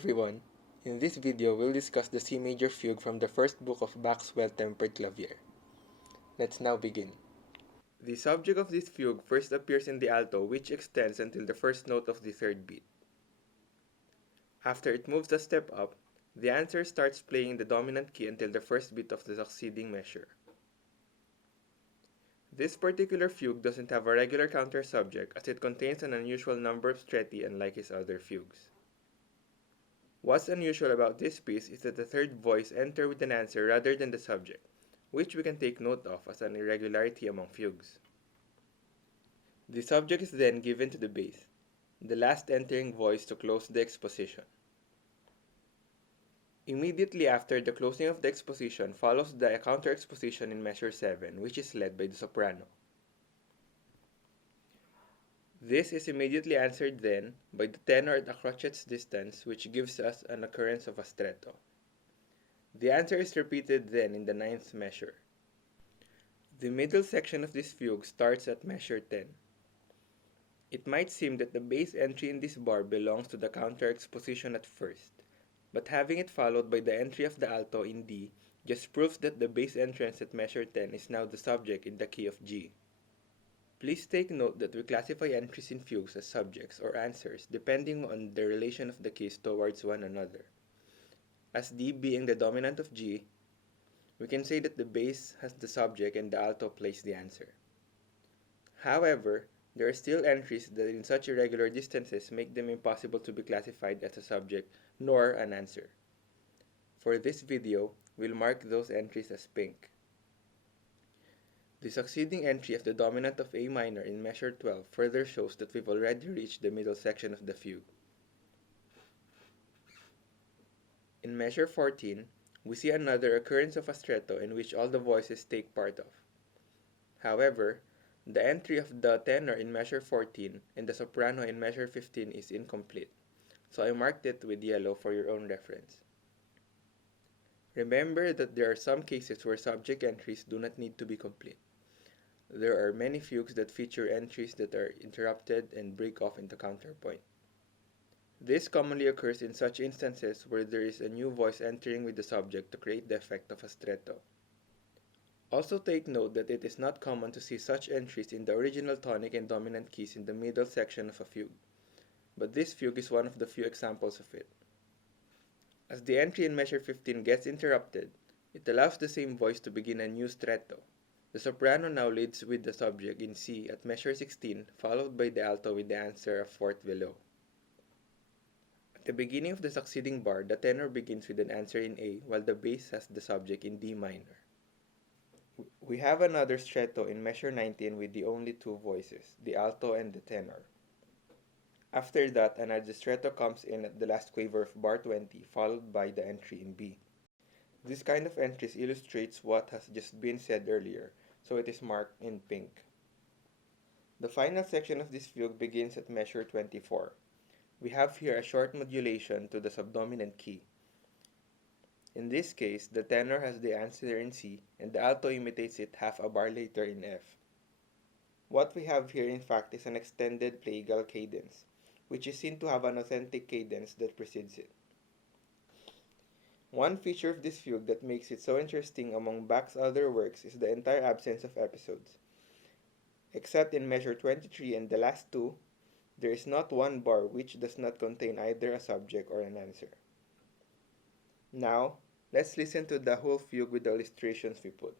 everyone. In this video, we'll discuss the C major fugue from the first book of Bach's Well-Tempered Clavier. Let's now begin. The subject of this fugue first appears in the alto, which extends until the first note of the third beat. After it moves a step up, the answer starts playing the dominant key until the first beat of the succeeding measure. This particular fugue doesn't have a regular counter subject as it contains an unusual number of streti unlike his other fugues. What's unusual about this piece is that the third voice enters with an answer rather than the subject, which we can take note of as an irregularity among fugues. The subject is then given to the bass, the last entering voice to close the exposition. Immediately after the closing of the exposition follows the counter exposition in measure 7, which is led by the soprano. This is immediately answered then by the tenor at a crotchet's distance, which gives us an occurrence of a stretto. The answer is repeated then in the ninth measure. The middle section of this fugue starts at measure 10. It might seem that the bass entry in this bar belongs to the counter exposition at first, but having it followed by the entry of the alto in D just proves that the bass entrance at measure 10 is now the subject in the key of G. Please take note that we classify entries in fugues as subjects or answers depending on the relation of the keys towards one another. As D being the dominant of G, we can say that the bass has the subject and the alto plays the answer. However, there are still entries that in such irregular distances make them impossible to be classified as a subject nor an answer. For this video, we'll mark those entries as pink. The succeeding entry of the dominant of A minor in measure 12 further shows that we've already reached the middle section of the fugue. In measure 14, we see another occurrence of a stretto in which all the voices take part of. However, the entry of the tenor in measure 14 and the soprano in measure 15 is incomplete, so I marked it with yellow for your own reference. Remember that there are some cases where subject entries do not need to be complete. There are many fugues that feature entries that are interrupted and break off into counterpoint. This commonly occurs in such instances where there is a new voice entering with the subject to create the effect of a stretto. Also take note that it is not common to see such entries in the original tonic and dominant keys in the middle section of a fugue, but this fugue is one of the few examples of it. As the entry in measure 15 gets interrupted, it allows the same voice to begin a new stretto. The soprano now leads with the subject in C at measure 16, followed by the alto with the answer of fourth below. At the beginning of the succeeding bar, the tenor begins with an answer in A, while the bass has the subject in D minor. We have another stretto in measure 19 with the only two voices, the alto and the tenor. After that, an adagistretto comes in at the last quaver of bar 20, followed by the entry in B. This kind of entries illustrates what has just been said earlier, so it is marked in pink. The final section of this fugue begins at measure 24. We have here a short modulation to the subdominant key. In this case, the tenor has the answer in C, and the alto imitates it half a bar later in F. What we have here in fact is an extended plagal cadence, which is seen to have an authentic cadence that precedes it. One feature of this fugue that makes it so interesting among Bach's other works is the entire absence of episodes. Except in measure 23 and the last two, there is not one bar which does not contain either a subject or an answer. Now, let's listen to the whole fugue with the illustrations we put.